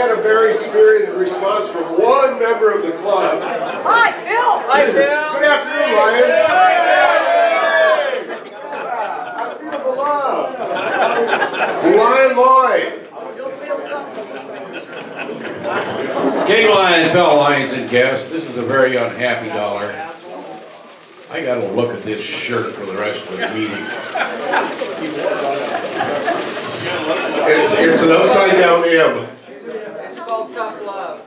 Had a very spirited response from one member of the club. Hi, Phil! Hi, Phil! Good afternoon, Lions! I feel the love! Lion Lloyd! King Lion, fellow Lions and guests, this is a very unhappy dollar. I gotta look at this shirt for the rest of the meeting. It's an upside down M. It's called tough love.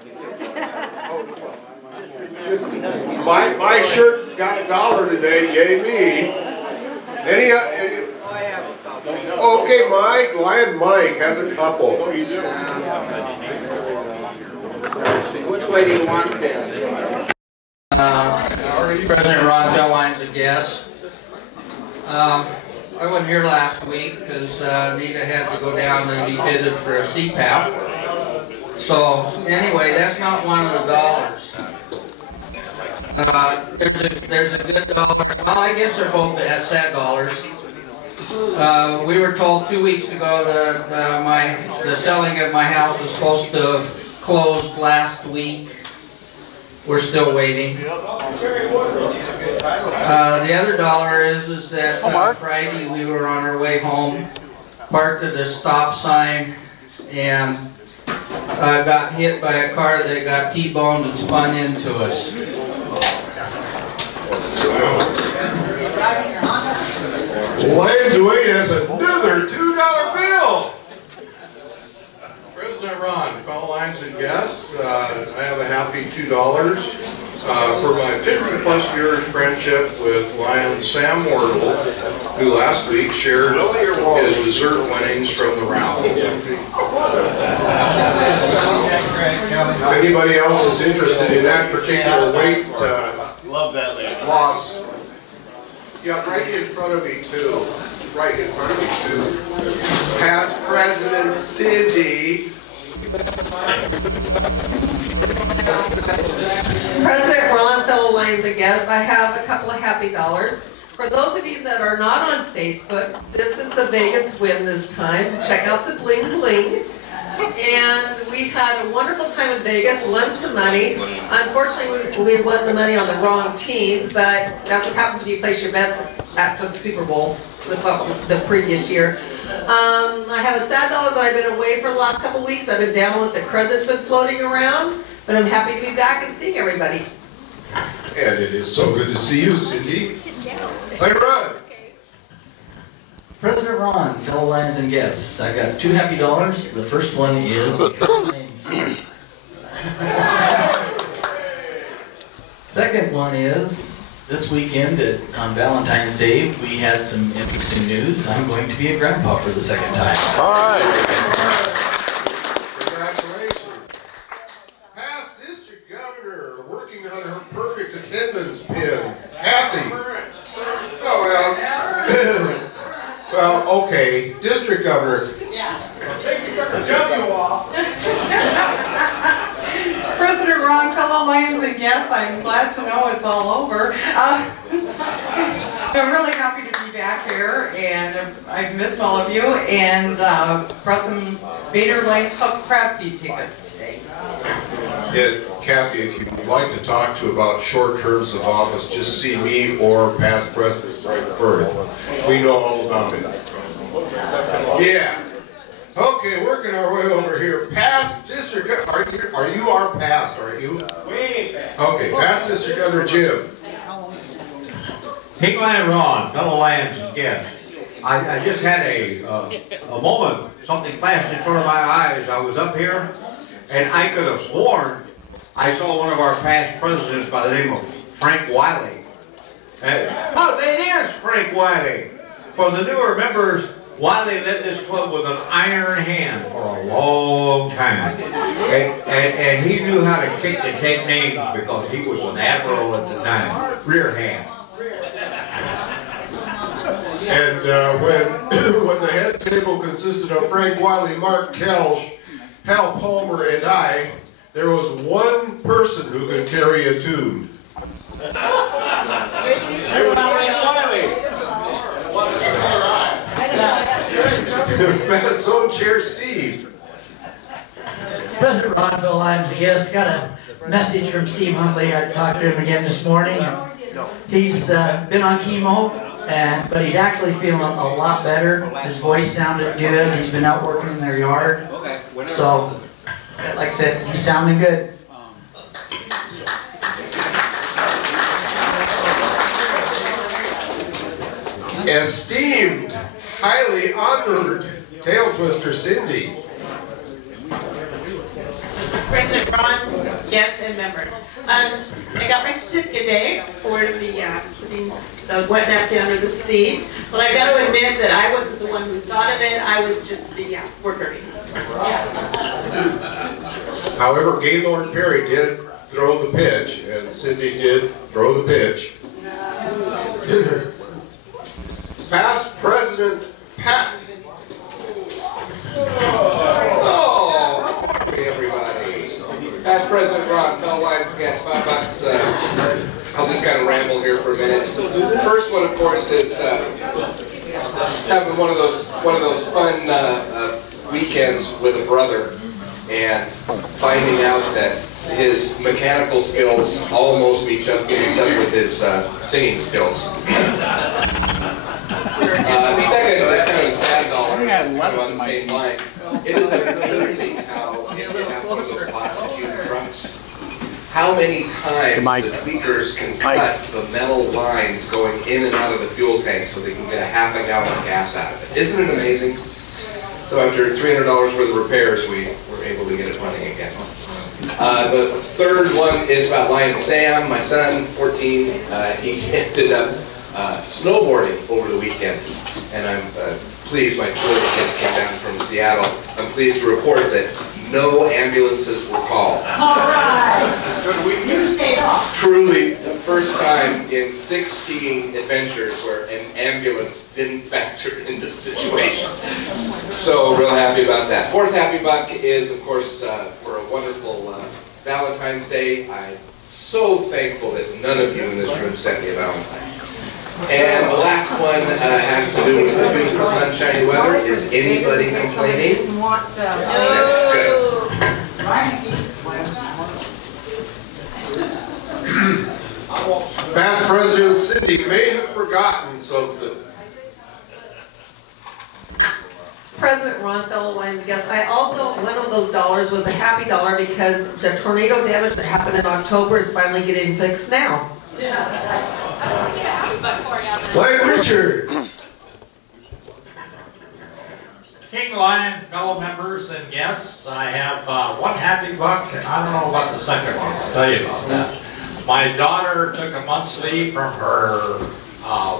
My shirt got $1 today, yay me. Any I have a couple. okay, Mike, Lion Mike has a couple. Which way do you want this? President Ron, fellow Lions and guests. I wasn't here last week because Nita had to go down and be fitted for a CPAP. So anyway, that's not one of the dollars. There's a good dollar. Well, I guess they're both sad dollars. We were told 2 weeks ago that the selling of my house was supposed to have closed last week. We're still waiting. The other dollar is that Friday we were on our way home, parked at a stop sign, and got hit by a car that got T-boned and spun into us. Lion Dwayne has another $2 bill. President Ron, fellow Lions and guests, I have a happy $2 for my 50-plus years friendship with Lion Sam Wardle, who last week shared his dessert winnings from the round. If anybody else is interested in that particular weight loss, yeah, right in front of me too. Right in front of me too. Past President Cindy. President Ron, fellow Lions and guests, I have a couple of happy dollars. For those of you that are not on Facebook, this is the Vegas win this time. Check out the bling bling. And we had a wonderful time in Vegas, won some money. Unfortunately, we won the money on the wrong team, but that's what happens when you place your bets after the Super Bowl the previous year. I have a sad dollar that I've been away for the last couple of weeks. I've been down with the crud that's been floating around, but I'm happy to be back and seeing everybody. And it is so good to see you, Cindy. Hey, Rod. President Ron, fellow Lions and guests, I got two happy dollars. The first one is second one is this weekend on Valentine's Day we had some interesting news. I'm going to be a grandpa for the second time. All right. Congratulations. Past district governor working on her perfect attendance pin. Kathy. Oh, well. Well, okay. District governor. Yeah. President Ron, fellow Lions and guests, I'm glad to know it's all over. I'm really happy to be back here, and I've missed all of you, and brought some Vader Lions Club crab feed tickets today. Yeah, Kathy, if you'd like to talk to about short terms of office, just see me or past President Bryant. We know all about it. Yeah. Okay, working our way over here. Past district, are you our past, aren't you? Way past. Okay, past district governor Jim. King Lion Ron, fellow Lions and guests. I just had a moment, something flashed in front of my eyes. I was up here, and I could have sworn I saw one of our past presidents by the name of Frank Wiley. Oh, it is Frank Wiley. For the newer members, Wiley led this club with an iron hand for a long time. And he knew how to kick and take names because he was an admiral at the time. Rear hand. And when the head table consisted of Frank Wiley, Mark Kelsch, Hal Palmer, and I, there was one person who could carry a tune. So Chair Steve. President Ron, Phil Lyons, I guess, got a message from Steve Huntley. I talked to him again this morning. He's been on chemo, but he's actually feeling a lot better. His voice sounded good. He's been out working in their yard. So, like I said, he's sounding good. Esteemed, highly honored tail twister Cindy. President Ron, guests, and members. I got my certificate today for the putting the wet napkin under the seat, but I got to admit that I wasn't the one who thought of it. I was just the worker. However, Gaylord Perry did throw the pitch, and Cindy did throw the pitch. Past President Pat. Oh, hey everybody. Past President Ron, Phil Lyons, gas $5. I'll just kind of ramble here for a minute. First one, of course, is having one of those fun weekends with a brother, and finding out that his mechanical skills almost meet up with his singing skills. The second is kind of a sad dollar on the same line. It is amazing how if you have one of those oxygen trucks, how many times the tweakers can cut the metal lines going in and out of the fuel tank so they can get a half a gallon of gas out of it. Isn't it amazing? So after $300 worth of repairs, we were able to get it running again. The third one is about Lion Sam, my son, 14. He ended up snowboarding over the weekend, and I'm pleased. My two little kids came down from Seattle. I'm pleased to report that no ambulances were called. All right. You stayed off. Truly, the first time in 6 skiing adventures where an ambulance didn't factor into the situation. So, real happy about that. Fourth happy buck is, of course, for a wonderful Valentine's Day. I'm so thankful that none of you in this room sent me a Valentine. And the last one has to do with the beautiful sunshiny weather. Is anybody complaining? Good. Past President Cindy may have forgotten something. President Ron, fellow Lyons guests, I also, one of those dollars was a happy dollar because the tornado damage that happened in October is finally getting fixed now. Like Richard. King Lion, fellow members and guests, I have one happy buck, and I don't know about the second one. I'll tell you about that. My daughter took a month's leave from her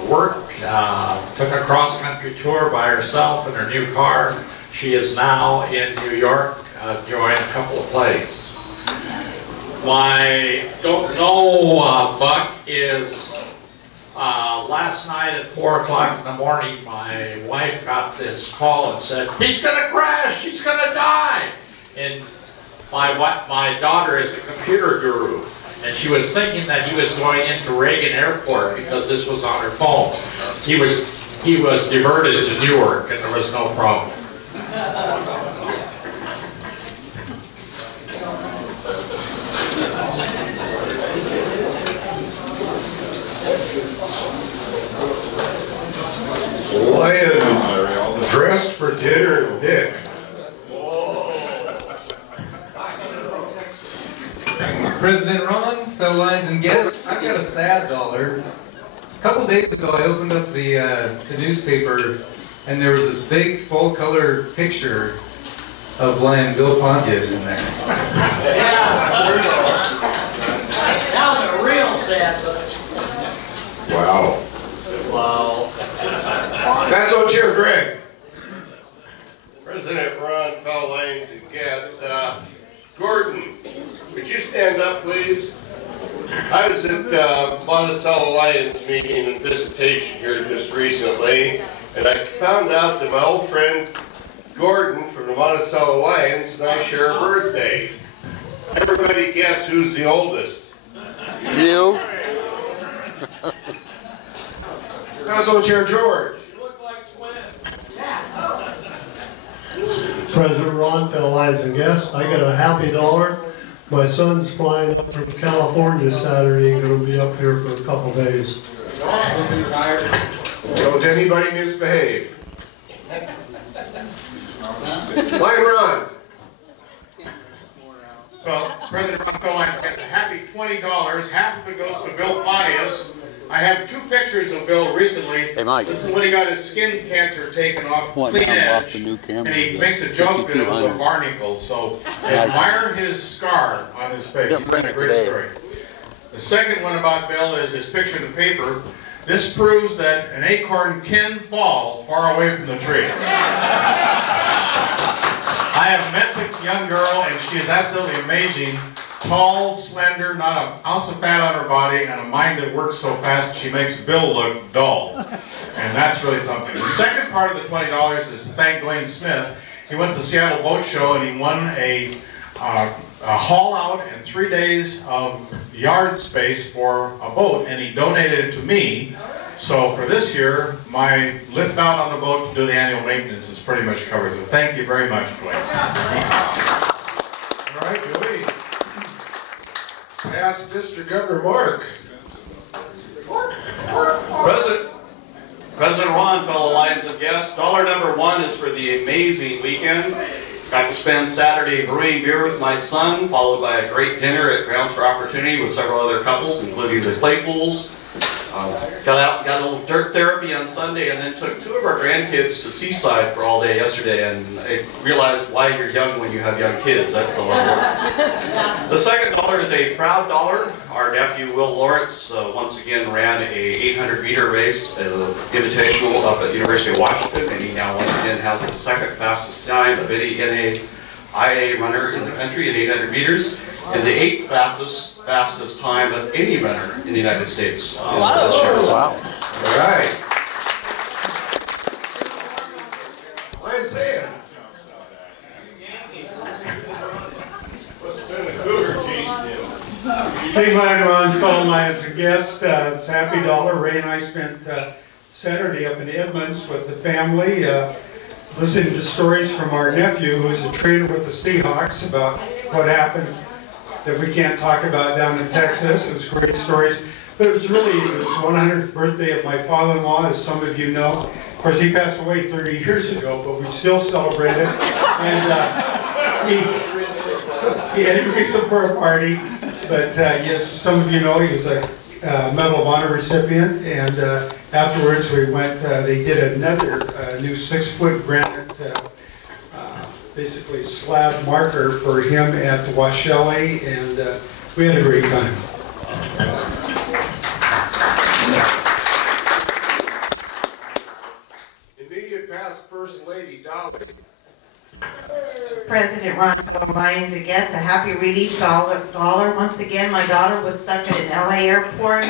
work, took a cross-country tour by herself in her new car. She is now in New York, enjoying a couple of plays. My don't know buck is last night at 4 o'clock in the morning, my wife got this call and said, "He's gonna crash, he's gonna die." And my daughter is a computer guru, and she was thinking that he was going into Reagan Airport because this was on her phone. He was diverted to Newark, and there was no problem. Lion dressed for dinner, Nick. President Ron, fellow Lions and guests, I've got a sad dollar. A couple days ago, I opened up the newspaper, and there was this big full-color picture of Lion Bill Pontius in there. Yeah, that was a real sad book. Wow. Wow. That's on Chair Greg. President Ron, fellow Lions and guests, Gordon, would you stand up, please? I was at Monticello Lions meeting and visitation here just recently, and I found out that my old friend Gordon from the Monticello Lions and I share a birthday. Everybody guess who's the oldest? You. That's on Chair George. You look like twins. Yeah. President Ron, fellow lines and guests, I got a happy dollar. My son's flying up from California Saturday, going to be up here for a couple days. Don't anybody misbehave. Line Ron. Well, President Ron Feldline gets a happy $20. Half of it goes to Bill Pontius. I have two pictures of Bill recently. Hey, Mike. This is when he got his skin cancer taken off clean edge, and he makes a joke that it was a barnacle. So admire his scar on his face. It's been a great story. The second one about Bill is his picture in the paper. This proves that an acorn can fall far away from the tree. I have met the young girl, and she is absolutely amazing. Tall, slender, not an ounce of fat on her body, and a mind that works so fast she makes Bill look dull. And that's really something. The second part of the $20 is to thank Dwayne Smith. He went to the Seattle Boat Show and he won a haul out and 3 days of yard space for a boat, and he donated it to me. So for this year, my lift out on the boat to do the annual maintenance is pretty much covered. So thank you very much, Dwayne. All right, Joey. Past District Governor Mark. President Ron, fellow Lions and guests, dollar number one is for the amazing weekend. Got to spend Saturday brewing beer with my son, followed by a great dinner at Grounds for Opportunity with several other couples, including the Claypools. Got out, got a little dirt therapy on Sunday, and then took two of our grandkids to Seaside for all day yesterday, and I realized why you're young when you have young kids. That's a lot of work. The second dollar is a proud dollar. Our nephew, Will Lawrence, once again ran a 800-meter race, invitational up at the University of Washington, and he now once again has the second fastest time of any NAIA runner in the country at 800 meters. And the 8th fastest time of any runner in the United States. Wow. Wow. All right. Lance Sam. Hey, Ron, fellow Lions and guests. It's happy dollar. Ray and I spent Saturday up in Edmonds with the family, listening to stories from our nephew, who's a trainer with the Seahawks, about what happened that we can't talk about down in Texas. It was great stories. But it was really the 100th birthday of my father-in-law, as some of you know. Of course, he passed away 30 years ago, but we still celebrate it. And he had a reason for a party. But yes, some of you know he was a Medal of Honor recipient. And afterwards, we went, they did another new 6-foot granite basically slab marker for him at Washelli, and we had a great time. Immediate past First Lady Dolly. President Ron, Lions and guests, a happy relief dollar. Once again, my daughter was stuck at an LA airport,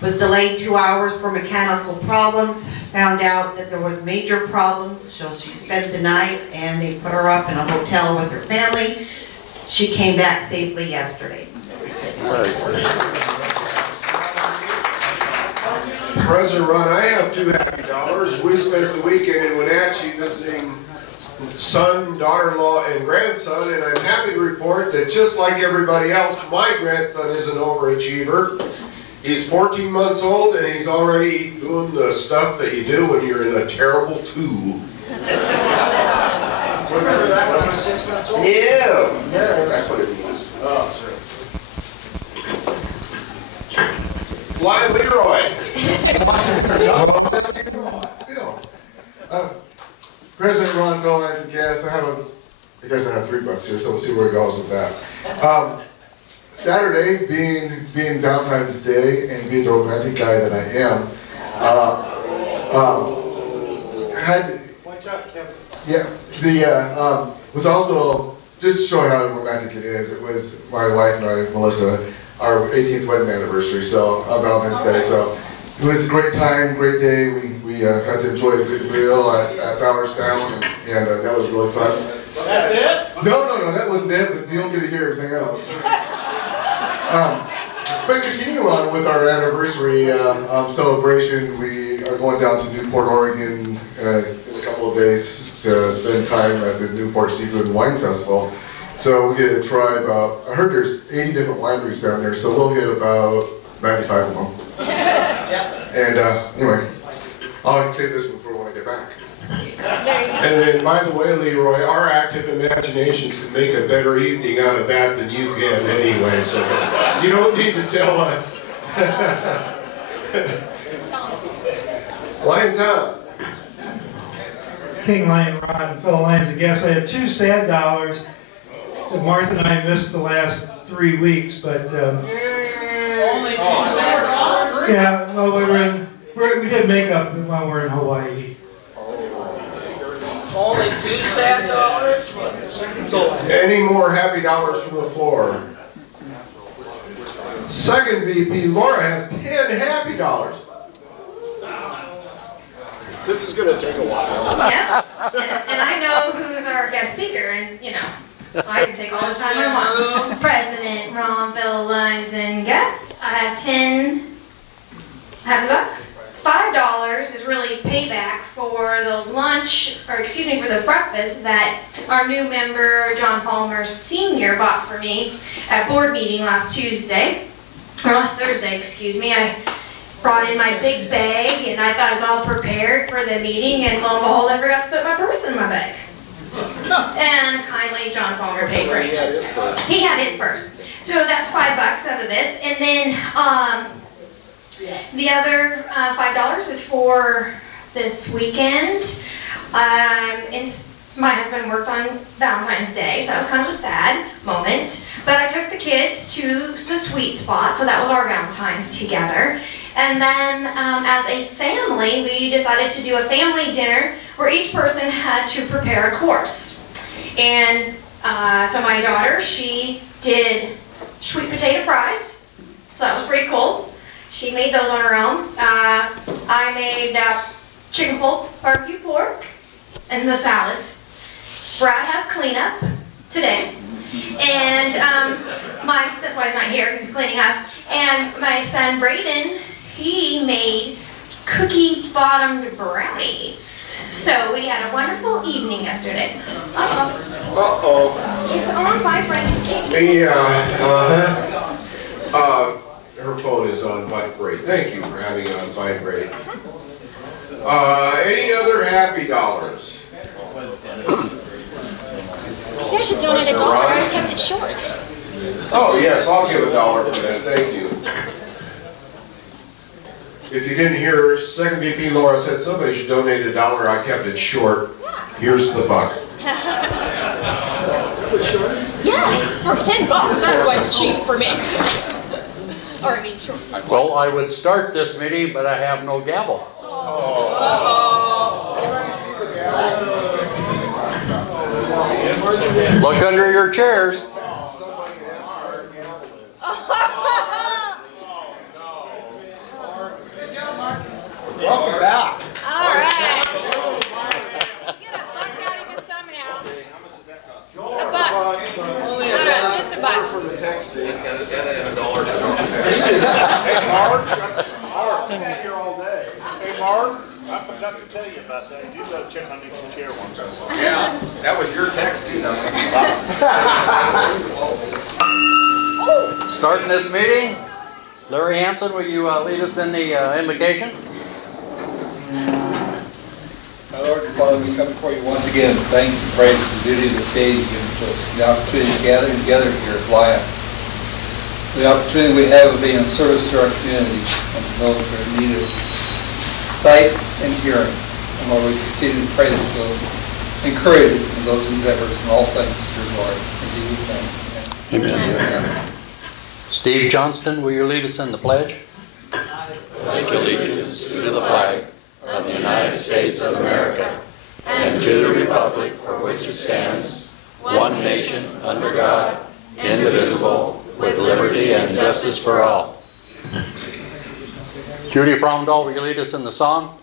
was delayed 2 hours for mechanical problems. Found out that there was major problems, so she spent the night and they put her up in a hotel with her family. She came back safely yesterday. President Ron, I have two happy dollars. We spent the weekend in Wenatchee visiting son, daughter-in-law, and grandson, and I'm happy to report that just like everybody else, my grandson is an overachiever. He's 14 months old, and he's already doing the stuff that you do when you're in a terrible tube. Remember that when I was 6 months old? Yeah, that's what it means. Oh, sorry. Blind Leroy. President Ron Feldline and guests, I guess I have $3 here, so we'll see where it goes with that. Saturday, being Valentine's Day and being the romantic guy that I am, was also, just to show how romantic it is, it was my wife and I, Melissa, our 18th wedding anniversary, so on Valentine's Day, so it was a great time, great day. We got to enjoy a good meal at Fowler's Town, and that was really fun. So that's it? No, that wasn't it, but you don't get to hear everything else. But continuing on with our anniversary celebration, we are going down to Newport, Oregon in a couple of of days to spend time at the Newport Seafood and Wine Festival. So we get to try about, I heard there's 80 different wineries down there, so we'll get about 95 of them. And anyway, I'll say this before when I get back. And then, by the way, Leroy, our active imaginations can make a better evening out of that than you can anyway, so you don't need to tell us. Lion Tom. King Lion Ron, fellow Lions and guests. I have two sad dollars that Martha and I missed the last 3 weeks, but Only $2 sad. yeah, well, we did makeup while we're in Hawaii. Only $2 sad. Any more happy dollars from the floor? Second VP, Laura has 10 happy dollars. This is going to take a while. Yeah, and I know who's our guest speaker, and you know, so I can take all the time I want. President Ron, fellow Lions and guests, I have 10 happy bucks. $5 is really payback for the lunch, or excuse me, for the breakfast that our new member, John Palmer Sr. bought for me at board meeting last Thursday, excuse me. I brought in my big bag, and I thought I was all prepared for the meeting, and lo and behold, I forgot to put my purse in my bag. And kindly, John Palmer paid for it. He had his purse. So that's $5 out of this, and then the other $5 is for this weekend. My husband worked on Valentine's Day, so that was kind of a sad moment. But I took the kids to the sweet spot, so that was our Valentine's together. And then as a family, we decided to do a family dinner where each person had to prepare a course. And so my daughter, she did sweet potato fries, so that was pretty cool. She made those on her own. I made chicken pulled barbecue pork and the salads. Brad has cleanup today. And that's why he's not here, because he's cleaning up. And my son Braden, he made cookie bottomed brownies. So we had a wonderful evening yesterday. It's on vibrate. Yeah, her phone is on vibrate. Thank you for having it on vibrate. Any other happy dollars? You should donate $1. I kept it short. Oh, yes, I'll give $1 for that. Thank you. If you didn't hear, second VP Laura said somebody should donate $1. I kept it short. Here's the buck. Yeah, for $10, that's quite cheap for me. Or I mean, sure. Well, I would start this meeting, but I have no gavel. Look under your chairs. Welcome back. All right. Get a buck out of him somehow. A buck. Only All right, just a buck. For the text. And $1. Hey, Mark. Mark, I'm here all day. Hey, Mark, I forgot to tell you about that. You got to check underneath the chair once. Yeah, that was your text too, Starting this meeting, Larry Hanson, will you lead us in the invocation? My Lord and Father, we come before you once again. Thanks and praise for the beauty of this day you've given us, the opportunity to gather together here at Bryant. The opportunity we have of being of service to our community and to those that are in need of sight and hearing. And Lord, we continue to pray that you'll encourage us in those endeavors and all things, dear Lord. In Jesus' name. Amen. Steve Johnston, will you lead us in the pledge? Pledge allegiance to the flag of the United States of America and to the republic for which it stands, one nation under God, indivisible, with liberty and justice for all. Judy Fromdahl, will you lead us in the song?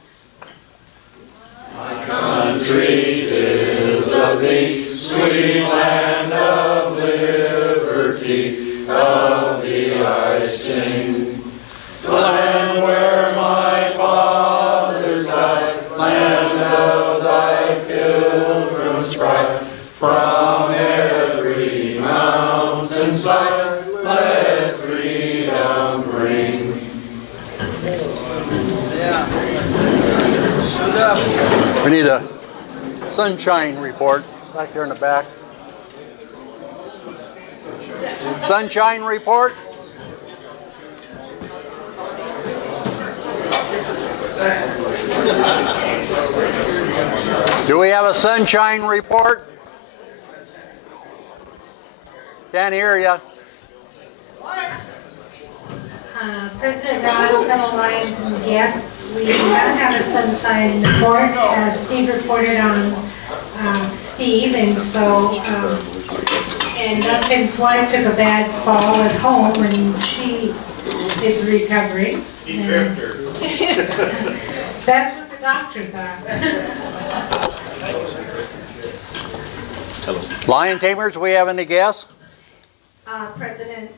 My country is of thee, sweet land of liberty, of thee I sing. The land where my fathers died, land of thy We need a sunshine report back here in the back. Sunshine report. Do we have a sunshine report? Can't hear you. President Ron, fellow Lions and guests, we have a sunshine report, as Steve reported on Steve, and so, and Duncan's wife took a bad fall at home, and she is recovering. That's what the doctor thought. Lion tamers, we have any guests? President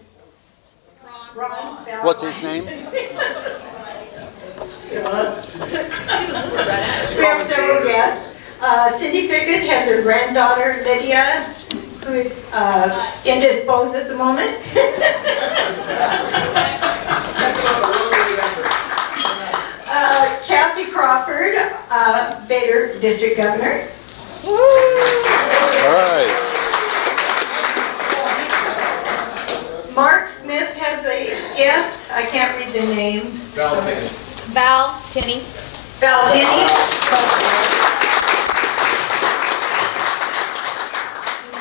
Ron. What's his name? We have several guests. Cindy Fickett has her granddaughter Lydia, who is indisposed at the moment. Kathy Crawford, Bader District Governor. All right. Mark Smith has a guest. I can't read the name. Val Tinney. Val Tinney.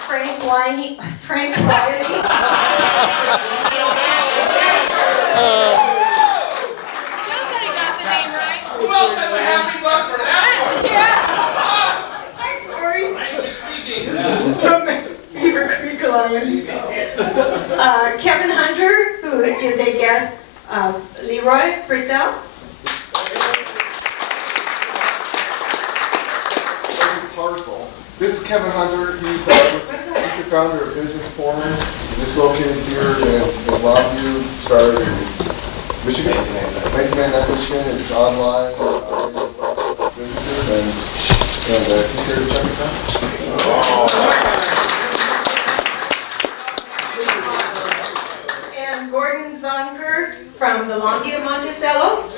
Frank Wiley. Somebody got the name right. Who else has a happy buck for that one? I'm sorry. From Beaver Creek Lions. Kevin Hunter, who is a guest of Leroy Bristol. Parcel. This is Kevin Hunter. He's the founder of Business Forum. He's located here in Longview, started in Michigan, 1999 Michigan. It's online, visitors, and consider checking us out. And Gordon Zonker from the Longview Monticello.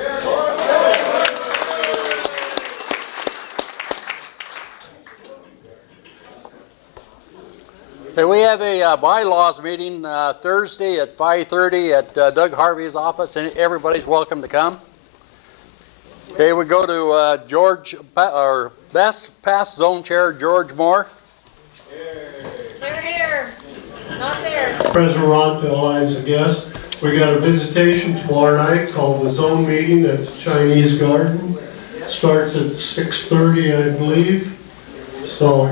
Okay, we have a bylaws meeting Thursday at 5:30 at Doug Harvey's office, and everybody's welcome to come. Okay, we go to our best past zone chair, George Moore. They're here. Not there. President Ron, fellow Lions and guests, we got a visitation tomorrow night called the Zone Meeting at the Chinese Garden. Starts at 6:30, I believe. So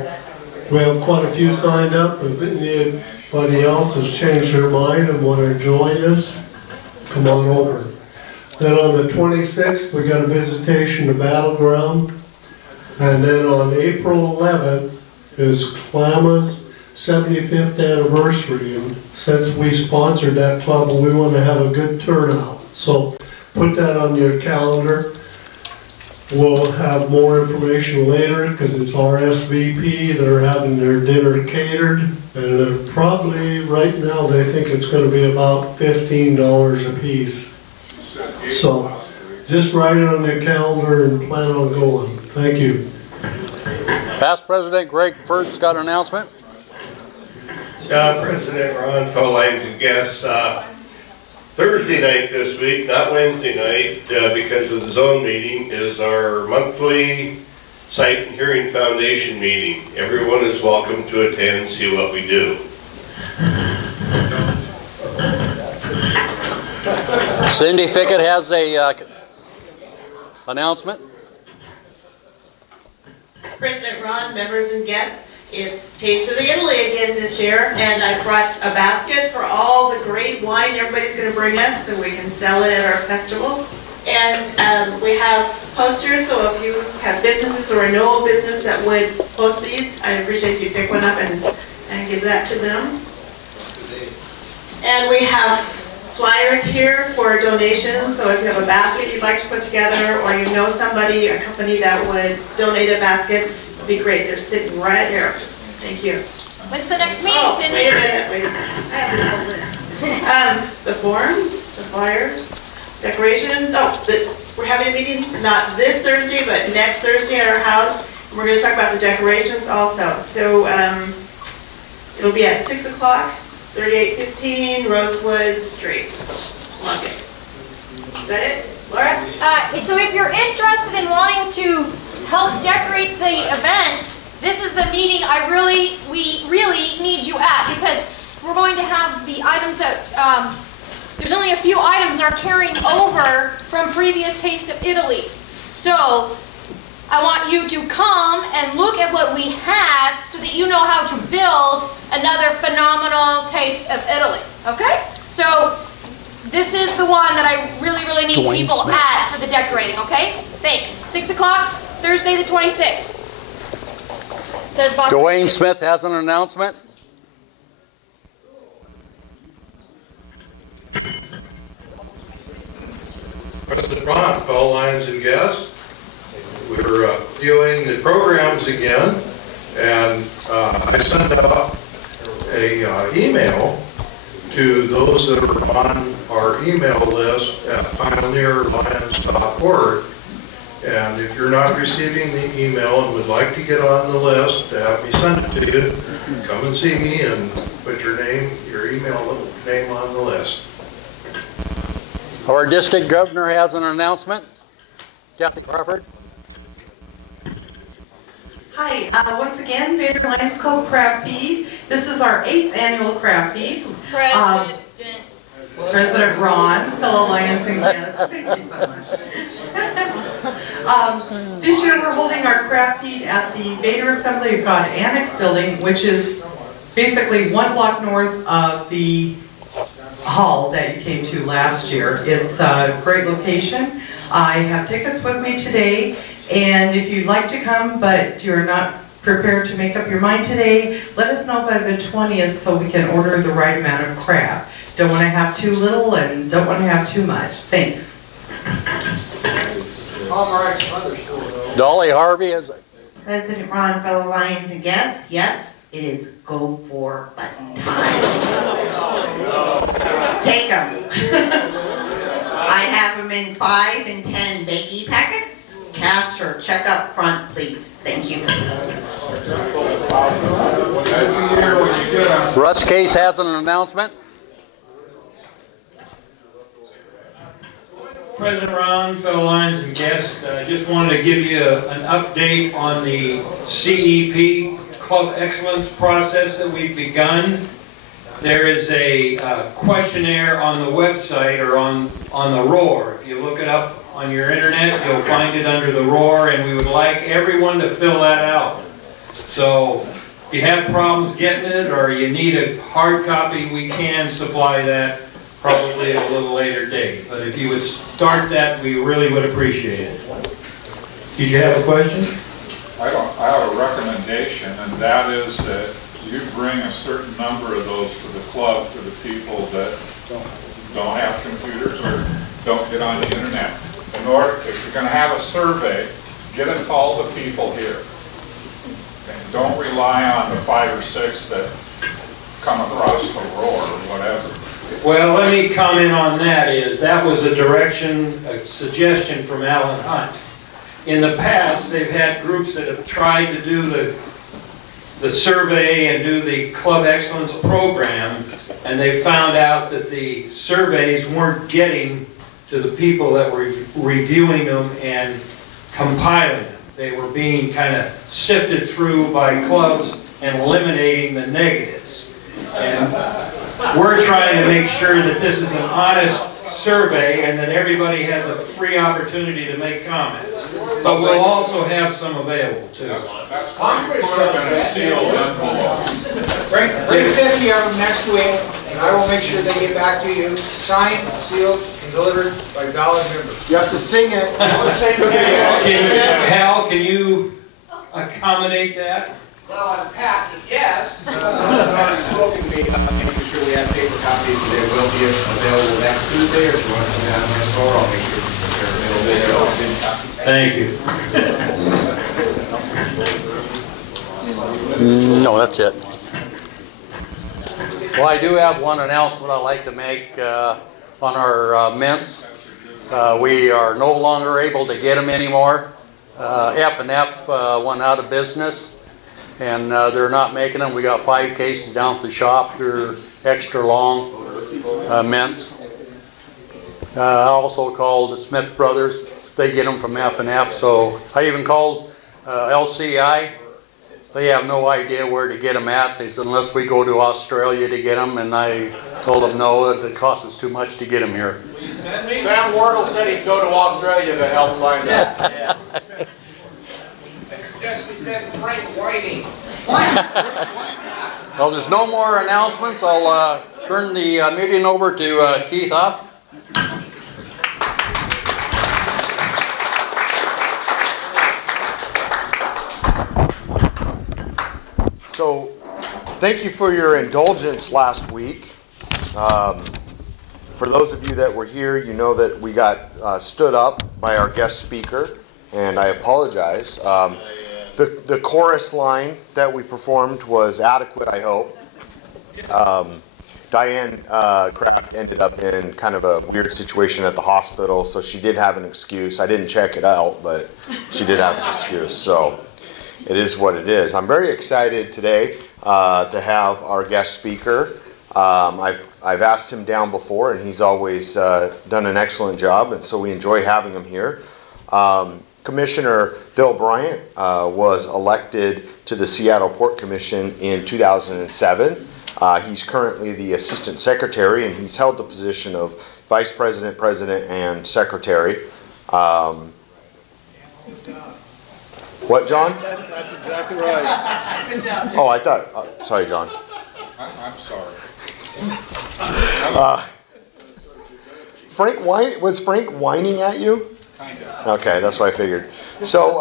we have quite a few signed up. If anybody else has changed their mind and want to join us, come on over. Then on the 26th, we got a visitation to Battleground. And then on April 11th is Klama's 75th anniversary. And since we sponsored that club, we want to have a good turnout. So put that on your calendar. We'll have more information later because it's RSVP. They're having their dinner catered, and they're probably, right now, they think it's going to be about $15 a piece. So just write it on your calendar and plan on going. Thank you. Past President Greg Firth's got an announcement. President Ron, fellow Lions and guests, Thursday night this week, not Wednesday night, because of the zone meeting, is our monthly Sight and Hearing Foundation meeting. Everyone is welcome to attend and see what we do. Cindy Fickett has a announcement. President Ron, members and guests, it's Taste of the Italy again this year, and I brought a basket for all the great wine everybody's going to bring us so we can sell it at our festival. And we have posters, so if you have businesses or know a business that would post these, I appreciate if you pick one up and give that to them. And we have flyers here for donations, so if you have a basket you'd like to put together, or you know somebody, a company that would donate a basket, it'd be great. They're sitting right here. Thank you. When's the next meeting, Oh, Cindy? wait a minute. I have the whole list. The forms, the flyers, decorations. Oh, we're having a meeting, not this Thursday, but next Thursday at our house. And we're going to talk about the decorations also. So it'll be at 6 o'clock, 3815 Rosewood Street, Longview. Is that it? Laura? So if you're interested in wanting to help decorate the event, this is the meeting we really need you at, because we're going to have the items that, there's only a few items that are carrying over from previous Taste of Italy's. So I want you to come and look at what we have so that you know how to build another phenomenal Taste of Italy, okay? So this is the one that I really need people at for the decorating, okay? Thanks. 6 o'clock, Thursday the 26th. Says Bob. Dwayne Smith has an announcement. President Ron, fellow Lions and guests, we're viewing the programs again, and I sent out a email to those that are on our email list at pioneerlions.org. And if you're not receiving the email and would like to get on the list, to have me send it to you, come and see me and put your name, your email name on the list. Our district governor has an announcement. Kathy Crawford. Hi, once again, Vader Lions Club Crab Feed. This is our 8th annual Crab Feed. President Ron, fellow Lions and guests, thank you so much. This year we're holding our Crab Feed at the Vader Assembly of God Annex Building, which is basically 1 block north of the hall that you came to last year. It's a great location. I have tickets with me today, and if you'd like to come but you're not prepared to make up your mind today, let us know by the 20th so we can order the right amount of crab. Don't want to have too little and don't want to have too much. Thanks. Dolly Harvey is it? President Ron, fellow Lions and guests, yes, it is go for button time. Take them. I have them in 5 and 10 baggie packets. Cash or check up front, please. Thank you. Russ Case has an announcement. President Ron, fellow Lions and guests, I just wanted to give you an update on the CEP Club Excellence process that we've begun. There is a questionnaire on the website or on the Roar. If you look it up on your internet, you'll find it under the Roar, and we would like everyone to fill that out. So if you have problems getting it or you need a hard copy, we can supply that probably at a little later date. But if you would start that, we really would appreciate it. Did you have a question? I have a recommendation, and that is that you bring a certain number of those to the club for the people that don't have computers or don't get on the internet. In order, if you're going to have a survey, get it to all the people here. And don't rely on the 5 or 6 that come across the Roar or whatever. Well, let me comment on that. That was a suggestion from Alan Hunt. In the past, they've had groups that have tried to do the survey and do the Club Excellence program, and they found out that the surveys weren't getting to the people that were reviewing them and compiling them. They were being kind of sifted through by clubs and eliminating the negatives. And we're trying to make sure that this is an honest survey and that everybody has a free opportunity to make comments. But we'll also have some available too. That's why we put them in a sealed envelope. Bring 50 of them next week, and I will make sure they get back to you, signed, sealed, and delivered by ballot members. You have to sing it. Hal, can you accommodate that? Well, on Pat, yes. Already spoken to me about making sure we have paper copies. They will be available next Tuesday, or if you want to come down to my store, I'll make sure they're available. Thank you. No, that's it. Well, I do have one announcement I'd like to make on our mints. We are no longer able to get them anymore. F&F went out of business, and they're not making them. We got 5 cases down at the shop. They're extra long mints. I also called the Smith Brothers. They get them from F&F. So I even called LCI. They have no idea where to get them at. They said unless we go to Australia to get them, and I told them no, it costs us too much to get them here. Sam Wardle said he'd go to Australia to help find out. I suggest we send Frank Whiting. Well, there's no more announcements. I'll turn the meeting over to Keith Huff. So, thank you for your indulgence last week. For those of you that were here, you know that we got stood up by our guest speaker, and I apologize. The chorus line that we performed was adequate, I hope. Diane Kraft ended up in kind of a weird situation at the hospital, so she did have an excuse. I didn't check it out, but she did have an excuse, so it is what it is. I'm very excited today to have our guest speaker. I've asked him down before, and he's always done an excellent job, and so we enjoy having him here. Commissioner Bill Bryant was elected to the Seattle Port Commission in 2007. He's currently the Assistant Secretary, and he's held the position of Vice President, President, and Secretary. What, John? That's exactly right. Oh, I thought, sorry, John. I'm sorry. Was Frank whining at you? Kind of. Okay, that's what I figured. So,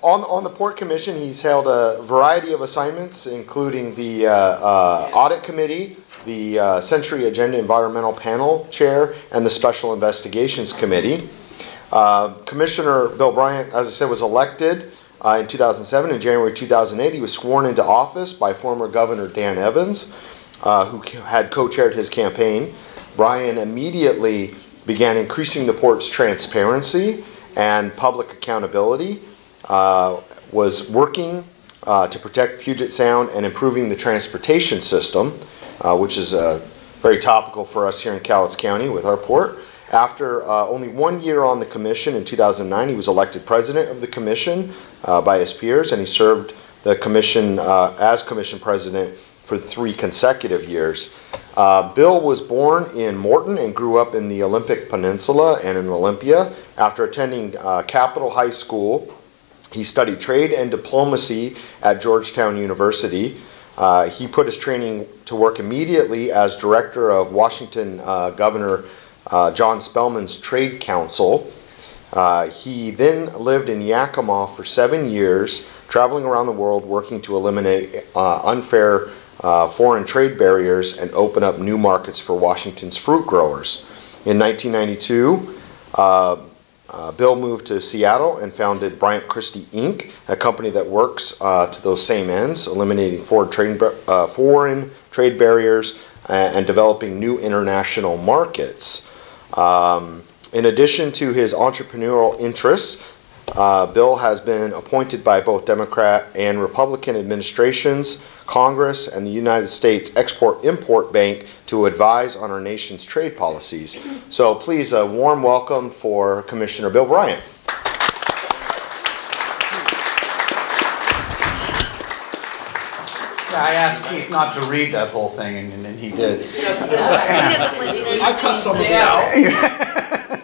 on the Port Commission, he's held a variety of assignments, including the Audit Committee, the Century Agenda Environmental Panel Chair, and the Special Investigations Committee. Commissioner Bill Bryant, as I said, was elected in 2007. In January 2008, he was sworn into office by former Governor Dan Evans, who had co-chaired his campaign. Bryant immediately began increasing the port's transparency and public accountability, was working to protect Puget Sound and improving the transportation system, which is very topical for us here in Cowlitz County with our port. After only 1 year on the commission in 2009, he was elected president of the commission by his peers, and he served the commission as commission president for 3 consecutive years. Bill was born in Morton and grew up in the Olympic Peninsula and in Olympia. After attending Capital High School, he studied trade and diplomacy at Georgetown University. He put his training to work immediately as director of Washington Governor John Spellman's Trade Council. He then lived in Yakima for 7 years, traveling around the world working to eliminate unfair foreign trade barriers and open up new markets for Washington's fruit growers. In 1992, Bill moved to Seattle and founded Bryant Christie Inc., a company that works to those same ends, eliminating foreign trade barriers and developing new international markets. In addition to his entrepreneurial interests, Bill has been appointed by both Democrat and Republican administrations, Congress, and the United States Export-Import Bank to advise on our nation's trade policies. So please, a warm welcome for Commissioner Bill Bryant. I asked Keith not to read that whole thing, and he did. I cut some of it out.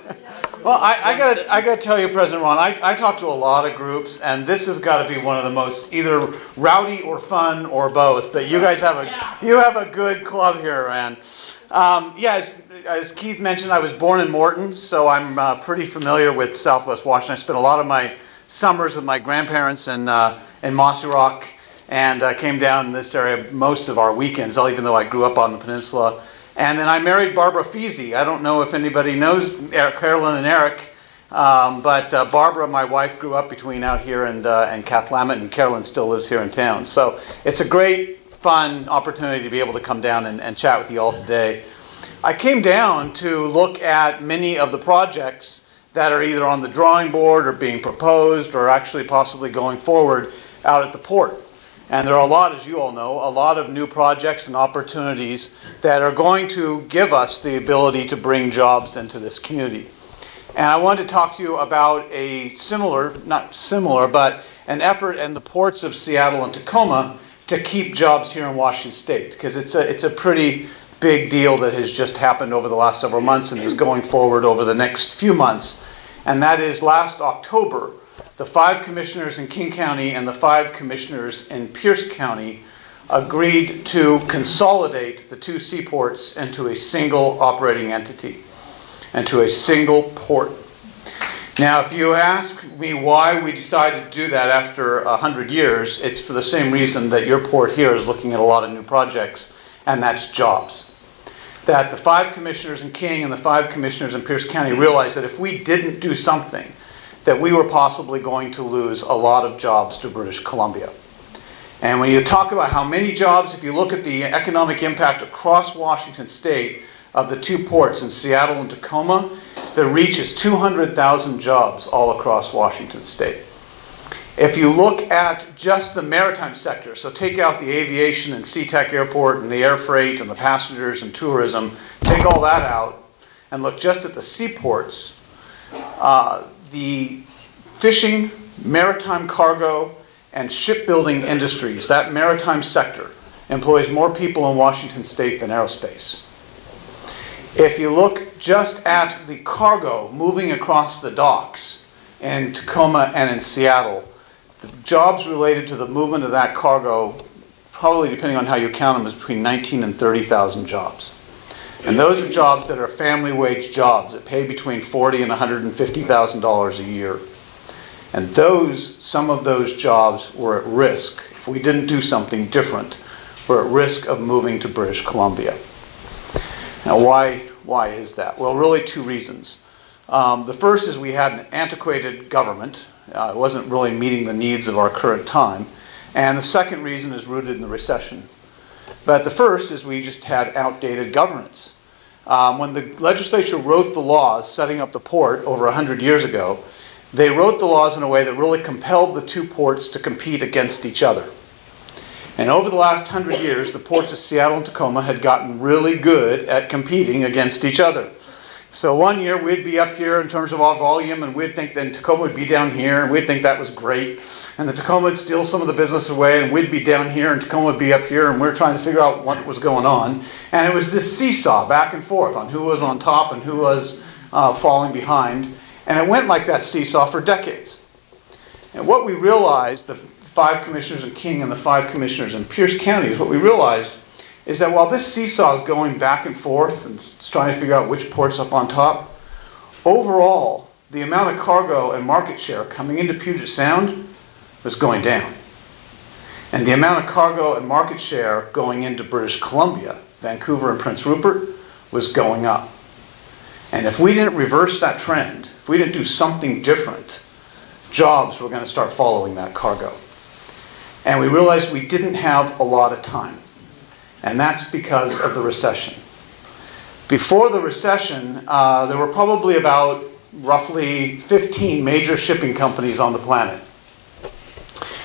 Well, I got to tell you, President Ron, I talk to a lot of groups, and this has got to be one of the most either rowdy or fun or both. But you guys have a good club here, man. Yeah, as Keith mentioned, I was born in Morton, so I'm pretty familiar with Southwest Washington. I spent a lot of my summers with my grandparents in Mossy Rock, and came down in this area most of our weekends, even though I grew up on the peninsula. And then I married Barbara Feasy. I don't know if anybody knows Carolyn and Eric, but Barbara, my wife, grew up between out here and Cathlamet, and Carolyn still lives here in town. So it's a great, fun opportunity to be able to come down and chat with you all today. I came down to look at many of the projects that are either on the drawing board or being proposed or actually possibly going forward out at the port. And there are a lot, as you all know, a lot of new projects and opportunities that are going to give us the ability to bring jobs into this community. And I wanted to talk to you about a similar, not similar, but an effort in the ports of Seattle and Tacoma to keep jobs here in Washington State, because it's a pretty big deal that has just happened over the last several months and is going forward over the next few months. And that is last October, the 5 commissioners in King County and the 5 commissioners in Pierce County agreed to consolidate the 2 seaports into a single operating entity, into a single port. Now, if you ask me why we decided to do that after 100 years, it's for the same reason that your port here is looking at a lot of new projects, and that's jobs. That the 5 commissioners in King and the 5 commissioners in Pierce County realized that if we didn't do something, that we were possibly going to lose a lot of jobs to British Columbia. And when you talk about how many jobs, if you look at the economic impact across Washington State of the 2 ports in Seattle and Tacoma, the reach is 200,000 jobs all across Washington State. If you look at just the maritime sector, so take out the aviation and SeaTac Airport and the air freight and the passengers and tourism, take all that out and look just at the seaports, the fishing, maritime cargo, and shipbuilding industries, that maritime sector, employs more people in Washington State than aerospace. If you look just at the cargo moving across the docks in Tacoma and in Seattle, the jobs related to the movement of that cargo, probably depending on how you count them, is between 19 and 30,000 jobs. And those are jobs that are family wage jobs that pay between $40,000 and $150,000 a year. And some of those jobs were at risk. If we didn't do something different, we're at risk of moving to British Columbia. Now, why is that? Well, really 2 reasons. The first is we had an antiquated government. It wasn't really meeting the needs of our current time. And the second reason is rooted in the recession. But the first is we just had outdated governance. When the legislature wrote the laws setting up the port over 100 years ago, they wrote the laws in a way that really compelled the 2 ports to compete against each other. And over the last 100 years, the ports of Seattle and Tacoma had gotten really good at competing against each other. So one year we'd be up here in terms of our volume, and we'd think then Tacoma would be down here, and we'd think that was great. And the Tacoma would steal some of the business away, and we'd be down here, and Tacoma would be up here, and we're trying to figure out what was going on. And it was this seesaw back and forth on who was on top and who was falling behind. And it went like that seesaw for decades. And what we realized, the 5 commissioners in King and the 5 commissioners in Pierce County, is what we realized is that while this seesaw is going back and forth and it's trying to figure out which port's up on top, overall, the amount of cargo and market share coming into Puget Sound was going down. And the amount of cargo and market share going into British Columbia, Vancouver and Prince Rupert, was going up. And if we didn't reverse that trend, if we didn't do something different, jobs were going to start following that cargo. And we realized we didn't have a lot of time. And that's because of the recession. Before the recession, there were probably about roughly 15 major shipping companies on the planet.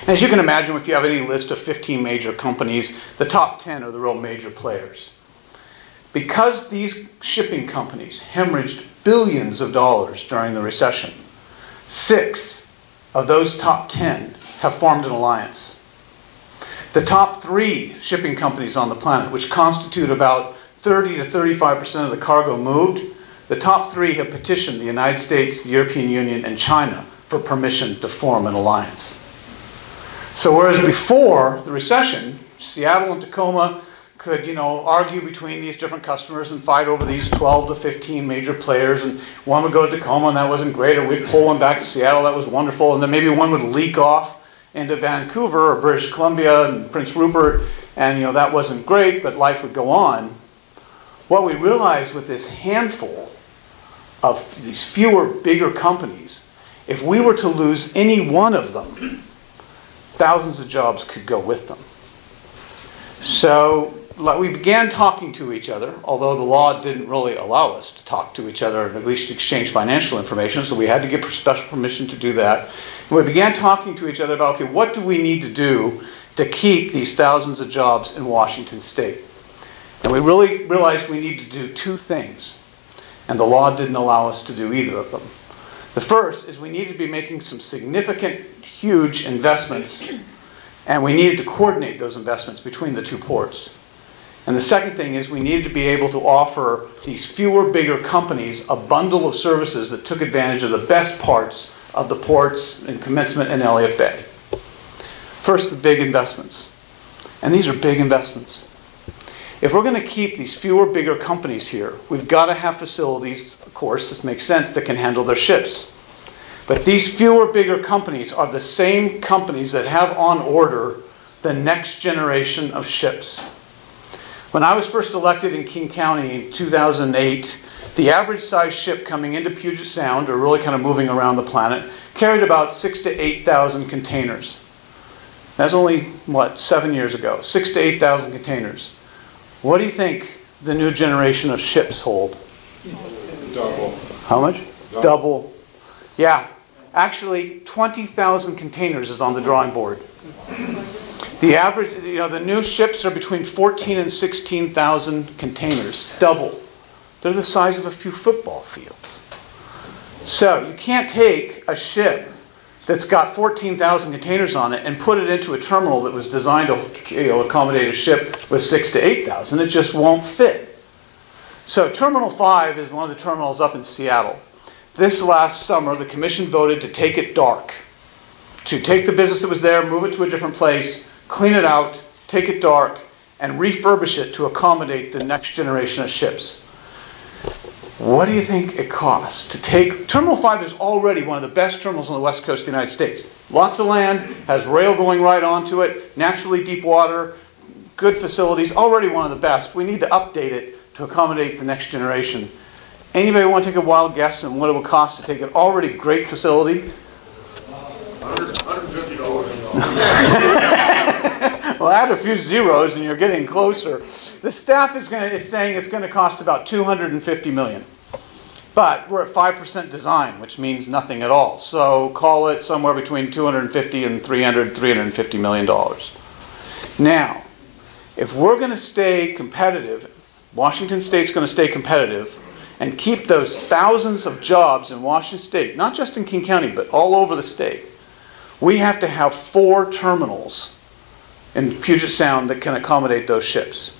As you can imagine, if you have any list of 15 major companies, the top 10 are the real major players. Because these shipping companies hemorrhaged billions of dollars during the recession, 6 of those top 10 have formed an alliance. The top 3 shipping companies on the planet, which constitute about 30 to 35% of the cargo moved, the top 3 have petitioned the United States, the European Union, and China for permission to form an alliance. So whereas before the recession, Seattle and Tacoma could, argue between these different customers and fight over these 12 to 15 major players, and one would go to Tacoma and that wasn't great, or we'd pull one back to Seattle, that was wonderful, and then maybe one would leak off into Vancouver or British Columbia and Prince Rupert, and that wasn't great, but life would go on. What we realized with this handful of these fewer, bigger companies, if we were to lose any one of them, thousands of jobs could go with them. So we began talking to each other, although the law didn't really allow us to talk to each other and at least exchange financial information, so we had to get special permission to do that. And we began talking to each other about, okay, what do we need to do to keep these thousands of jobs in Washington State? And we really realized we needed to do two things, and the law didn't allow us to do either of them. The first is we needed to be making some significant, huge investments, and we needed to coordinate those investments between the two ports. And the second thing is we needed to be able to offer these fewer, bigger companies a bundle of services that took advantage of the best parts of the ports and commencement in Elliott Bay. First, the big investments. And these are big investments. If we're going to keep these fewer, bigger companies here, we've got to have facilities, of course, this makes sense, that can handle their ships. But these fewer, bigger companies are the same companies that have on order the next generation of ships. When I was first elected in King County in 2008, the average size ship coming into Puget Sound, or really kind of moving around the planet, carried about 6,000 to 8,000 containers. That's only, what, 7 years ago, 6,000 to 8,000 containers. What do you think the new generation of ships hold? Double. How much? Double. Yeah. Actually, 20,000 containers is on the drawing board. The average, the new ships are between 14,000 and 16,000 containers. Double. They're the size of a few football fields. So you can't take a ship that's got 14,000 containers on it and put it into a terminal that was designed to accommodate a ship with 6,000 to 8,000. It just won't fit. So Terminal 5 is one of the terminals up in Seattle. This last summer, the commission voted to take it dark, to take the business that was there, move it to a different place, clean it out, take it dark, and refurbish it to accommodate the next generation of ships. What do you think it costs to take... Terminal 5 is already one of the best terminals on the west coast of the United States. Lots of land, has rail going right onto it, naturally deep water, good facilities, already one of the best. We need to update it to accommodate the next generation. Anybody want to take a wild guess on what it would cost to take an already great facility? $150. Well, add a few zeros and you're getting closer. The staff is saying it's going to cost about $250 million. But we're at 5% design, which means nothing at all. So call it somewhere between $250 and $350 million. Now, if we're going to stay competitive, Washington State's going to stay competitive, and keep those thousands of jobs in Washington State, not just in King County, but all over the state, we have to have 4 terminals in Puget Sound that can accommodate those ships.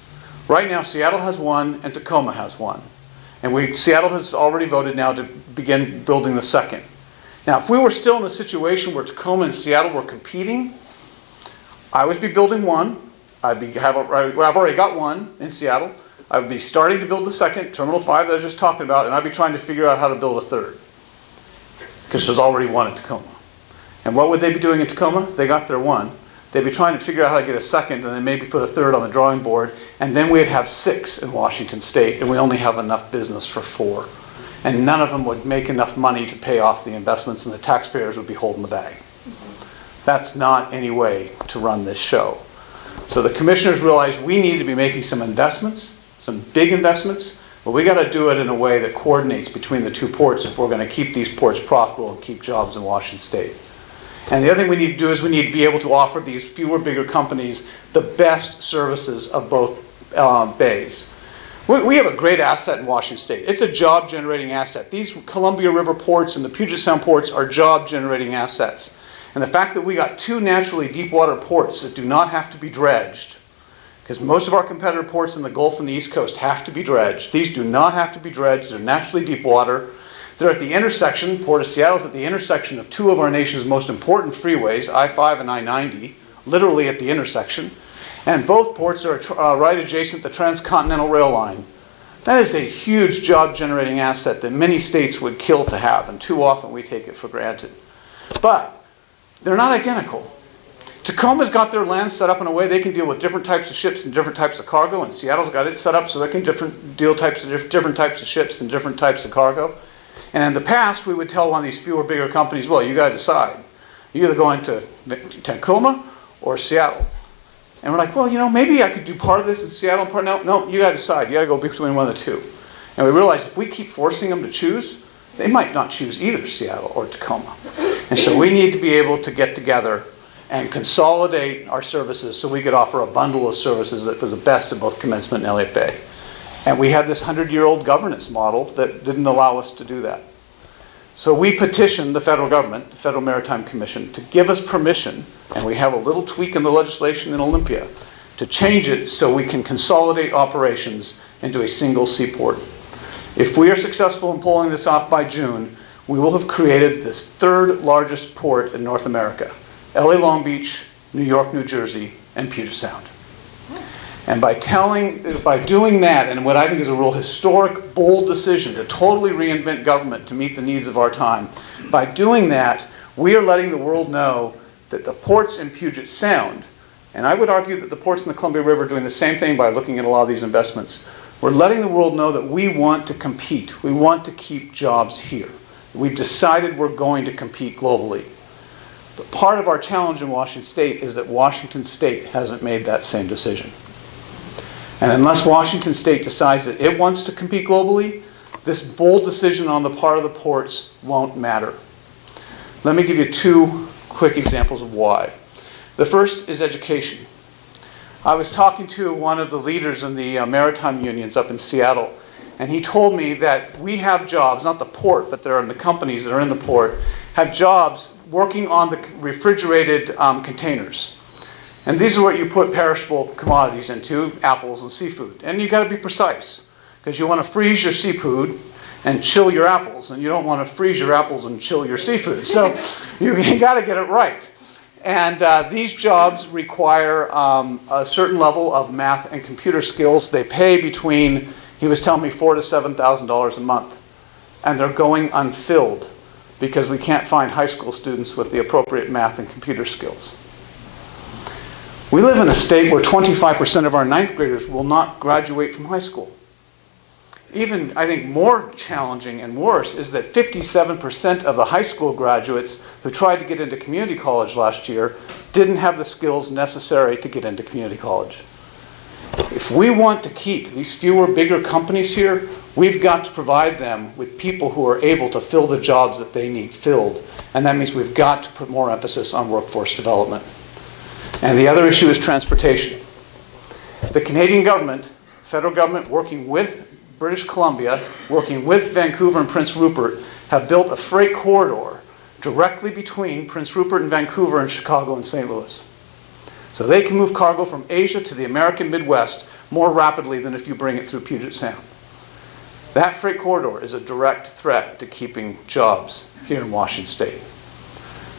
Right now, Seattle has one and Tacoma has one. And Seattle has already voted now to begin building the second. Now, if we were still in a situation where Tacoma and Seattle were competing, I would be building one. I've already got one in Seattle. I would be starting to build the second, Terminal 5 that I was just talking about, and I'd be trying to figure out how to build a third. Because there's already one in Tacoma. And what would they be doing in Tacoma? They got their one. They'd be trying to figure out how to get a second, and then maybe put a third on the drawing board, and then we'd have 6 in Washington State, and we only have enough business for 4. And none of them would make enough money to pay off the investments, and the taxpayers would be holding the bag. That's not any way to run this show. So the commissioners realized we need to be making some investments, some big investments, but we got to do it in a way that coordinates between the two ports if we're going to keep these ports profitable and keep jobs in Washington State. And the other thing we need to do is we need to be able to offer these fewer, bigger companies the best services of both bays. We have a great asset in Washington State. It's a job-generating asset. These Columbia River ports and the Puget Sound ports are job-generating assets. And the fact that we got 2 naturally deep water ports that do not have to be dredged, because most of our competitor ports in the Gulf and the East Coast have to be dredged. These do not have to be dredged. They're naturally deep water. They're at the intersection, Port of Seattle is at the intersection of 2 of our nation's most important freeways, I-5 and I-90, literally at the intersection. And both ports are right adjacent to the transcontinental rail line. That is a huge job-generating asset that many states would kill to have, and too often we take it for granted. But they're not identical. Tacoma's got their land set up in a way they can deal with different types of ships and different types of cargo, and Seattle's got it set up so they can deal different types of ships and different types of cargo. And in the past, we would tell one of these fewer, bigger companies, well, you got to decide. You're either going to Tacoma or Seattle. And we're like, well, you know, maybe I could do part of this in Seattle and part, no, you gotta decide. You gotta go between one of the two. And we realized if we keep forcing them to choose, they might not choose either Seattle or Tacoma. And so we need to be able to get together and consolidate our services so we could offer a bundle of services that was the best of both Commencement and Elliott Bay. And we had this 100-year-old governance model that didn't allow us to do that. So we petitioned the federal government, the Federal Maritime Commission, to give us permission, and we have a little tweak in the legislation in Olympia, to change it so we can consolidate operations into a single seaport. If we are successful in pulling this off by June, we will have created this third largest port in North America. LA Long Beach, New York, New Jersey, and Puget Sound. And by doing that, and what I think is a real historic, bold decision to totally reinvent government to meet the needs of our time, by doing that, we are letting the world know that the ports in Puget Sound, and I would argue that the ports in the Columbia River are doing the same thing by looking at a lot of these investments. We're letting the world know that we want to compete. We want to keep jobs here. We've decided we're going to compete globally. But part of our challenge in Washington State is that Washington State hasn't made that same decision. And unless Washington State decides that it wants to compete globally, this bold decision on the part of the ports won't matter. Let me give you two quick examples of why. The first is education. I was talking to one of the leaders in the maritime unions up in Seattle, and he told me that we have jobs, not the port, but there are the companies that are in the port, have jobs working on the refrigerated containers. And these are what you put perishable commodities into, apples and seafood. And you've got to be precise, because you want to freeze your seafood and chill your apples, and you don't want to freeze your apples and chill your seafood. So you got to get it right. And these jobs require a certain level of math and computer skills. They pay between, he was telling me, $4,000 to $7,000 a month. And they're going unfilled because we can't find high school students with the appropriate math and computer skills. We live in a state where 25% of our ninth graders will not graduate from high school. Even, I think, more challenging and worse is that 57% of the high school graduates who tried to get into community college last year didn't have the skills necessary to get into community college. If we want to keep these fewer, bigger companies here, we've got to provide them with people who are able to fill the jobs that they need filled. And that means we've got to put more emphasis on workforce development. And the other issue is transportation. The Canadian government, federal government, working with British Columbia, working with Vancouver and Prince Rupert, have built a freight corridor directly between Prince Rupert and Vancouver and Chicago and St. Louis. So they can move cargo from Asia to the American Midwest more rapidly than if you bring it through Puget Sound. That freight corridor is a direct threat to keeping jobs here in Washington State.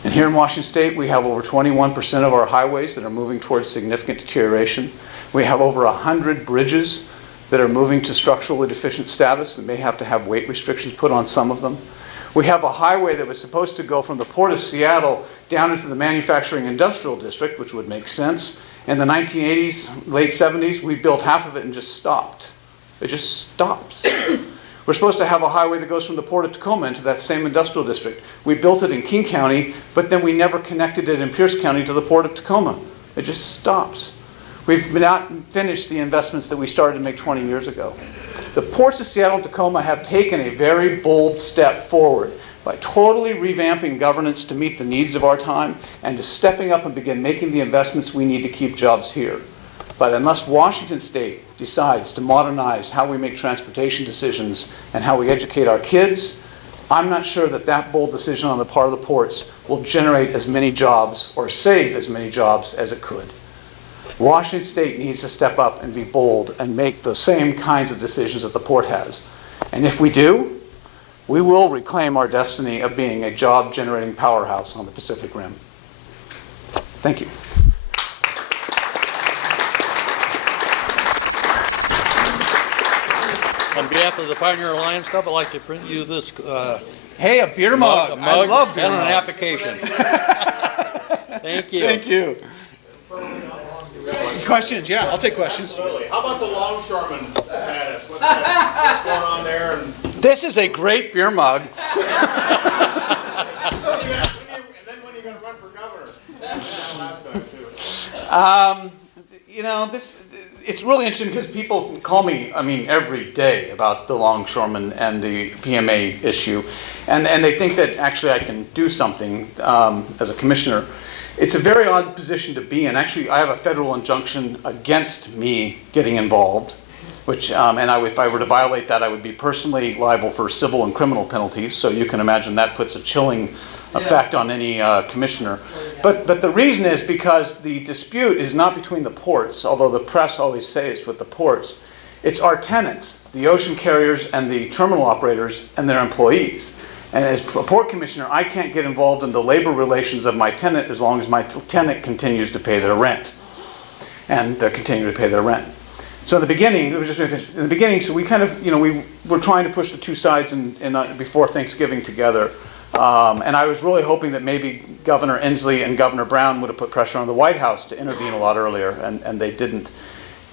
And here in Washington State, we have over 21% of our highways that are moving towards significant deterioration. We have over 100 bridges that are moving to structurally deficient status and may have to have weight restrictions put on some of them. We have a highway that was supposed to go from the Port of Seattle down into the manufacturing industrial district, which would make sense. In the 1980s, late 70s, we built half of it and just stopped. It just stops. We're supposed to have a highway that goes from the Port of Tacoma into that same industrial district. We built it in King County, but then we never connected it in Pierce County to the Port of Tacoma. It just stops. We've not finished the investments that we started to make 20 years ago. The ports of Seattle and Tacoma have taken a very bold step forward by totally revamping governance to meet the needs of our time and to stepping up and begin making the investments we need to keep jobs here. But unless Washington State decides to modernize how we make transportation decisions and how we educate our kids, I'm not sure that that bold decision on the part of the ports will generate as many jobs or save as many jobs as it could. Washington State needs to step up and be bold and make the same kinds of decisions that the port has. And if we do, we will reclaim our destiny of being a job-generating powerhouse on the Pacific Rim. Thank you. On behalf of the Pioneer Alliance Club, I'd like to print you this hey, a beer mug. I love beer and mugs. an application. Thank you. Thank you. Questions? Yeah, I'll take questions. How about the longshoreman status? What's going on there? And This is a great beer mug. then when are you going to run for governor? That's last time too. you know, it's really interesting because people call me, I mean, every day about the longshoremen and the PMA issue. And they think that actually I can do something as a commissioner. It's a very odd position to be in. Actually, I have a federal injunction against me getting involved, which, if I were to violate that, I would be personally liable for civil and criminal penalties. So you can imagine that puts a chilling effect on any commissioner. But the reason is because the dispute is not between the ports, although the press always say it's with the ports. It's our tenants, the ocean carriers and the terminal operators and their employees. And as a port commissioner, I can't get involved in the labor relations of my tenant as long as my tenant continues to pay their rent. And continue to pay their rent. So in the beginning, so we kind of, you know, we were trying to push the two sides before Thanksgiving together. And I was really hoping that maybe Governor Inslee and Governor Brown would have put pressure on the White House to intervene a lot earlier, and they didn't.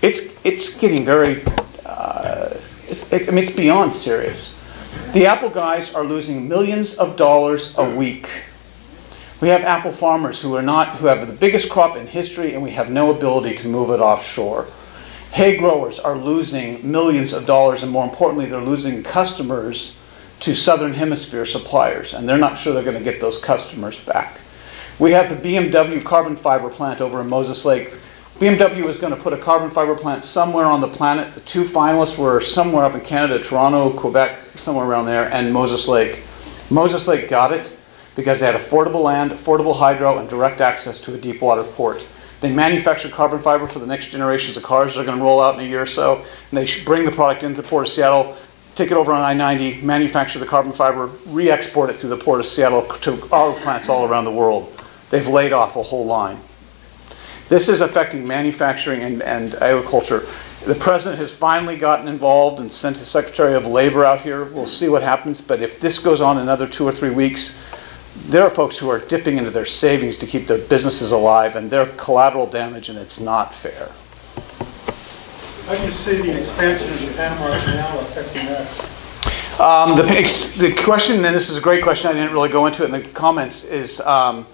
It's getting very, it's beyond serious. The Apple guys are losing millions of dollars a week. We have apple farmers who have the biggest crop in history, and we have no ability to move it offshore. Hay growers are losing millions of dollars, and more importantly, they're losing customers to Southern Hemisphere suppliers, and they're not sure they're going to get those customers back. We have the BMW carbon fiber plant over in Moses Lake. BMW is going to put a carbon fiber plant somewhere on the planet. The two finalists were somewhere up in Canada, Toronto, Quebec, somewhere around there, and Moses Lake. Moses Lake got it because they had affordable land, affordable hydro, and direct access to a deep water port. They manufacture carbon fiber for the next generations of cars that are going to roll out in a year or so, and they should bring the product into the Port of Seattle, take it over on I-90, manufacture the carbon fiber, re-export it through the Port of Seattle to auto plants all around the world. They've laid off a whole line. This is affecting manufacturing and agriculture. The president has finally gotten involved and sent his Secretary of Labor out here. We'll see what happens, but if this goes on another 2 or 3 weeks, there are folks who are dipping into their savings to keep their businesses alive, and they're collateral damage, and it's not fair. How do you see the expansion of the Panama Canal affecting us? The question, and this is a great question, I didn't really go into it in the comments, is how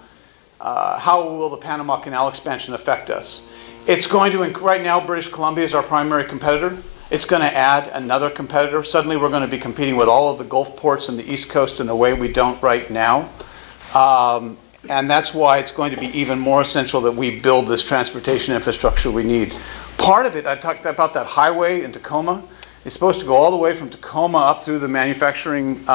will the Panama Canal expansion affect us? It's going to, right now, British Columbia is our primary competitor. It's going to add another competitor. Suddenly we're going to be competing with all of the Gulf ports in the East Coast in a way we don't right now. And that's why it's going to be even more essential that we build this transportation infrastructure we need. Part of it, I talked about that highway in Tacoma. It's supposed to go all the way from Tacoma up through the manufacturing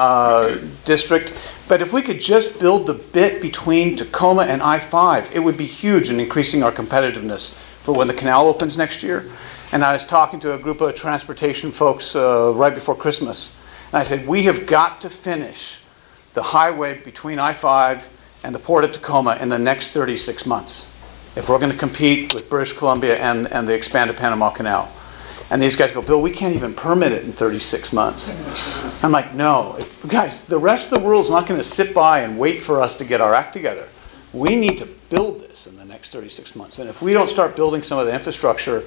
district. But if we could just build the bit between Tacoma and I-5, it would be huge in increasing our competitiveness for when the canal opens next year. And I was talking to a group of transportation folks right before Christmas. And I said, we have got to finish the highway between I-5 and the Port of Tacoma in the next 36 months if we're going to compete with British Columbia and the expanded Panama Canal. And these guys go, Bill, we can't even permit it in 36 months. I'm like, no. Guys, the rest of the world's not going to sit by and wait for us to get our act together. We need to build this in the next 36 months. And if we don't start building some of the infrastructure,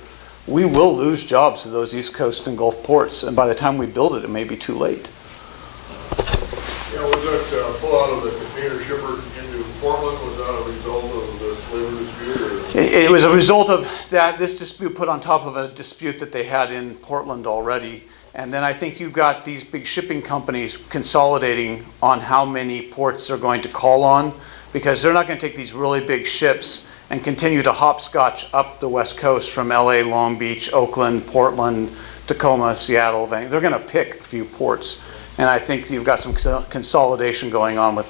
we will lose jobs to those East Coast and Gulf ports. And by the time we build it, it may be too late. Yeah, was that pull out of the container shipper into Portland, was that a result of the labor dispute? It was a result of this dispute put on top of a dispute that they had in Portland already. And then I think you've got these big shipping companies consolidating on how many ports they're going to call on, because they're not going to take these really big ships and continue to hopscotch up the West Coast from LA, Long Beach, Oakland, Portland, Tacoma, Seattle. They're going to pick a few ports. And I think you've got some consolidation going on with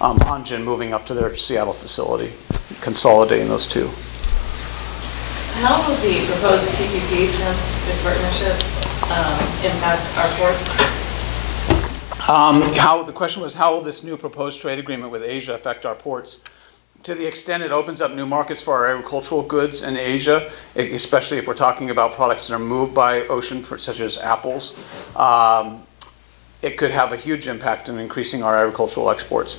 Hanjin moving up to their Seattle facility, consolidating those two. How will the proposed TPP, Trans-Pacific Partnership, impact our ports? The question was, how will this new proposed trade agreement with Asia affect our ports? To the extent it opens up new markets for our agricultural goods in Asia, especially if we're talking about products that are moved by ocean, such as apples, it could have a huge impact in increasing our agricultural exports.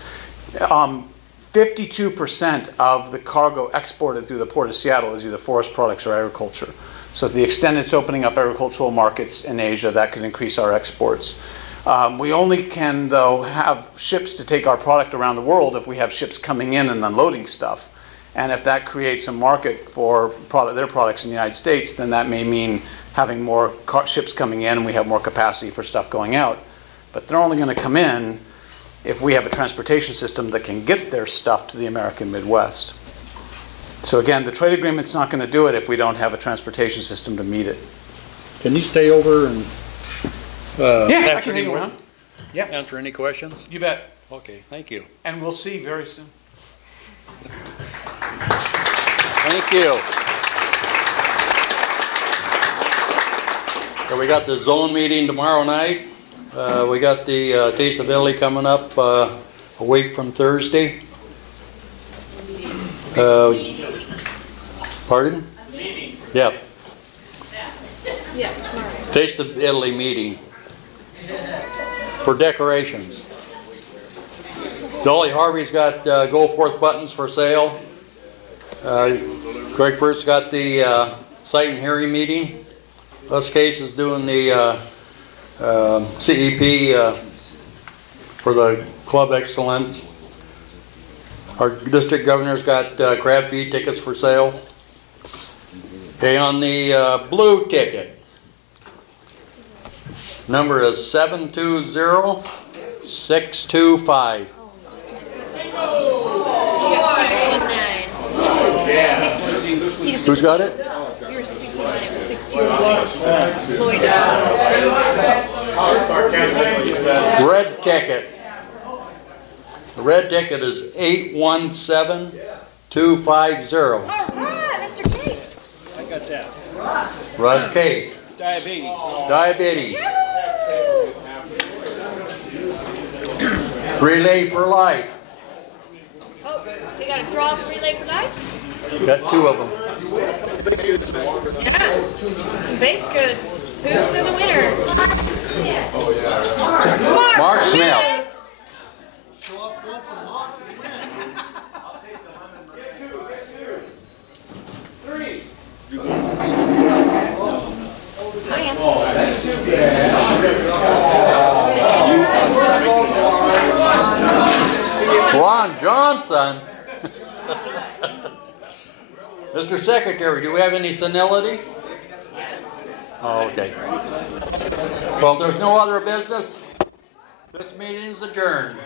52% of the cargo exported through the Port of Seattle is either forest products or agriculture. So to the extent it's opening up agricultural markets in Asia, that could increase our exports. We only can, though, have ships to take our product around the world if we have ships coming in and unloading stuff. And if that creates a market for their products in the United States, then that may mean having more ships coming in and we have more capacity for stuff going out. But they're only going to come in if we have a transportation system that can get their stuff to the American Midwest. So again, the trade agreement's not going to do it if we don't have a transportation system to meet it. Can you stay over and I can hang around. Yeah. Answer any questions? You bet. Okay, thank you. And we'll see very soon. Thank you. So we got the zone meeting tomorrow night. We got the Taste of Italy coming up a week from Thursday. Pardon? Yeah. Yeah, tomorrow. Taste of Italy meeting for decorations. Dolly Harvey's got Go Forth buttons for sale. Greg Firth's got the site and hearing meeting. Les Case is doing the CEP for the Club Excellence. Our district governor's got crab feed tickets for sale. Okay, on the blue ticket, number is 720-625. Who's got it? You're 619, 625. Lloyd. Red ticket. The red ticket is 817250. All right, Mr. Case. I got that. Russ Case. Diabetes. Diabetes. Relay for Life. Oh, we got a draw for Relay for Life? Got two of them. Yeah. Baked goods. Who's the winner? Mark Smith. Ron Johnson. Mr. Secretary, do we have any senility? Oh, okay. Well, there's no other business. This meeting is adjourned.